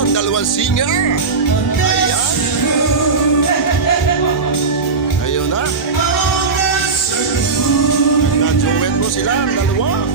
ang dalawang singer. Ayan. Ayun na. Nag-duet mo sila ang dalawa.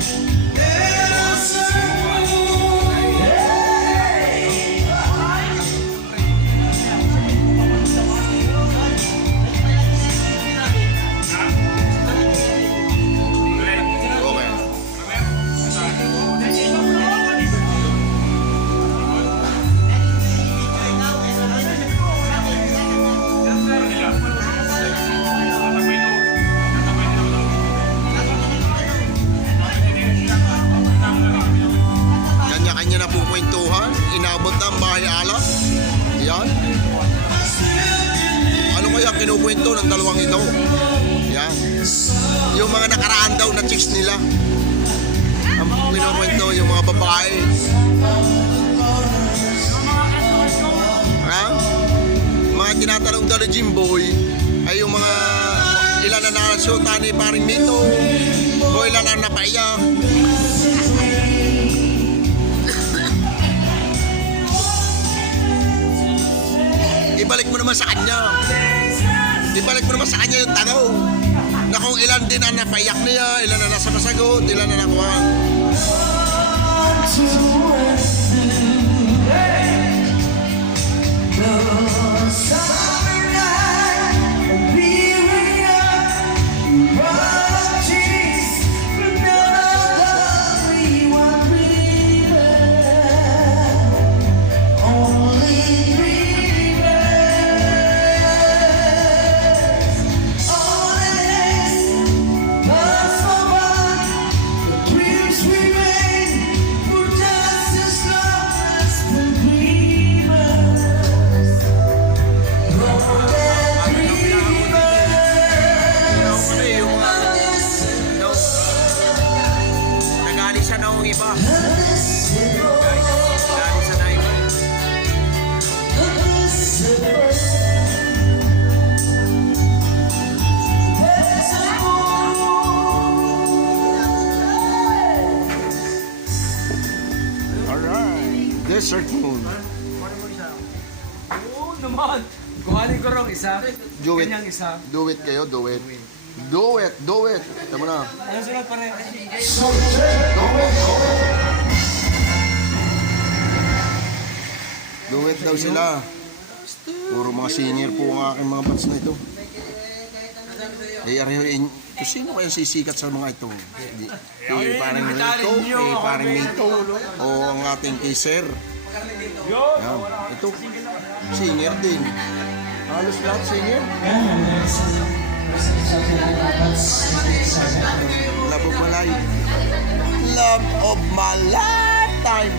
Kanya na pong kwentuhan, inabot na ang bahay ala. Yan. Ano kaya kinukwento ng dalawang ito? Yan. Yung mga nakaraan daw na chicks nila. Ang kinukwento yung mga babae. Ha? Mga tinatanong daw ni Jimboy ay yung mga ilan na nasuta ni paring Mito o ilan na napaiyak. Ibalik mo naman sa kanya. Ibalik mo naman sa kanya yung tanong na kung ilan din ang napaiyak niya, ilan na nasa masagot, ilan na nakuha. Iba. Alright. Desert Moon. Oo naman. Kuhanin ko raw isa. Do it. Kanyang isa. Do it kayo, do it. Do it, do it. Tama na. Ano sila pare? Do it daw sila. Puro mga senior po ang aking mga bats na ito. Sino kaya sisikat sa mga ito? Parang Mito, parang Mito, o ang ating kay Sir. Yan. Ito, senior din. Halos lahat senior. Love of my life. Love of my lifetime.